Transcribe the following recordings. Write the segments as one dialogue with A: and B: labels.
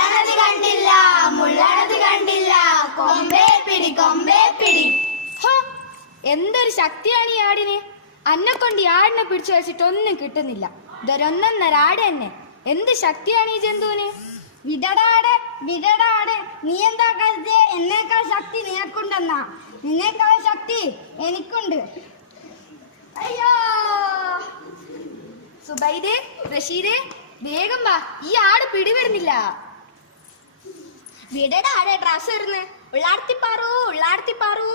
A: മുള്ളണത് കണ്ടില്ല മുള്ളണത് കണ്ടില്ല. കൊമ്പേ പിടി കൊമ്പേ പിടി.
B: എന്തൊരു ശക്തിയാണ് ഈ ആടിന്? അന്നെ കൊണ്ട് ഈ ആടിനെ പിടിച്ചു വെച്ചിട്ട് ഒന്നും കിട്ടുന്നില്ല. ഇതൊരൊന്നൊന്നര ആട് തന്നെ. എന്ത് ശക്തിയാണ് ഈ ജന്തുവിന്?
A: വിടടാട് വിടടാട്. നീ എന്താ കരുതേ എന്നേക്കാൾ ശക്തി നിനക്കുണ്ടെന്നാ. നിന്നേക്കാൾ ശക്തി എനിക്കുണ്ട്.
B: അയ്യോ. സുബൈദേ റഷീദേ വേഗം വാ. ഈ ആട് വിടടാടെ ഡ്രസ് വരുന്ന് ഉള്ളാർത്തിപ്പാറു ഉള്ളാർത്തിപ്പാറു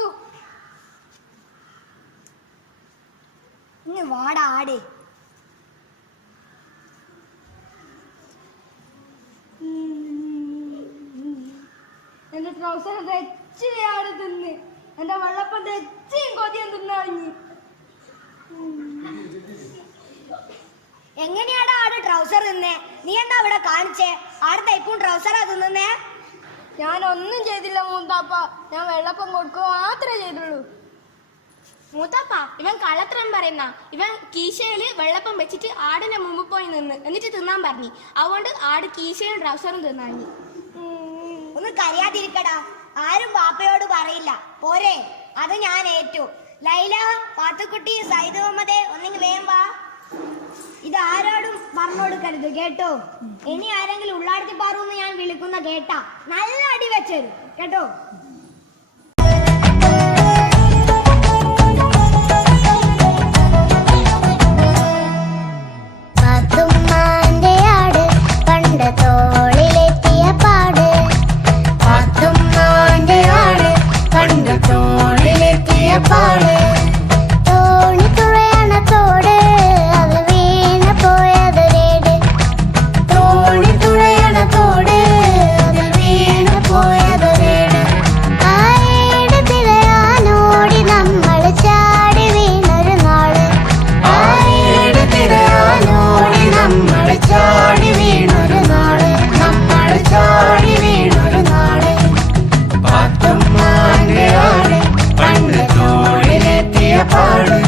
A: ഇനി വാടാ എന്റെ ട്രൗസർ തെച്ചിയാണ് തിന്ന്. എന്റെ വെള്ളപ്പം തെച്ചിയും കൊതിയും തിന്നറിഞ്ഞ് എങ്ങനെയാടാ ആട് ട്രൗസർ തിന്നേ? നീ എന്താ അവിടെ കാണിച്ചേ? ആട് തൈക്കും ട്രൗസറാ തിന്നുന്നേ? ഞാൻ ഒന്നും ചെയ്തില്ല മൂത്താപ്പ. ഞാൻ വെള്ളപ്പം കൊടുക്കുക മാത്രമേ ചെയ്തുള്ളൂ.
B: മൂത്താപ്പ ഇവൻ കള്ളത്തരം പറയുന്ന. ഇവൻ കീശയിൽ വെള്ളപ്പം വെച്ചിട്ട് ആടിന്റെ മുമ്പ് പോയി നിന്ന്. എന്നിട്ട് തിന്നാൻ പറഞ്ഞു. അതുകൊണ്ട് ആട് കീശയും ട്രൗസറും തിന്നാഞ്ഞി
A: ഒന്ന് കരയാതിരിക്കടാ. ആരും പാപ്പയോട് പറയില്ല. പോരെ അത് ഞാൻ ഏറ്റു. ലൈല പാത്തുക്കുട്ടി സൈദ് മുഹമ്മദേ ഒന്നിങ്ങ് വേം വാ. ഇത് ആരോടും പറഞ്ഞു കൊടുക്കരുത് കേട്ടോ? ഇനി ആരെങ്കിലും ഉള്ളാടത്തി പാറൂന്ന് ഞാൻ വിളിക്കുന്ന കേട്ടാ നല്ല അടി വെച്ചേരും കേട്ടോ? തോളിലെത്തിയ പാട്. பாடு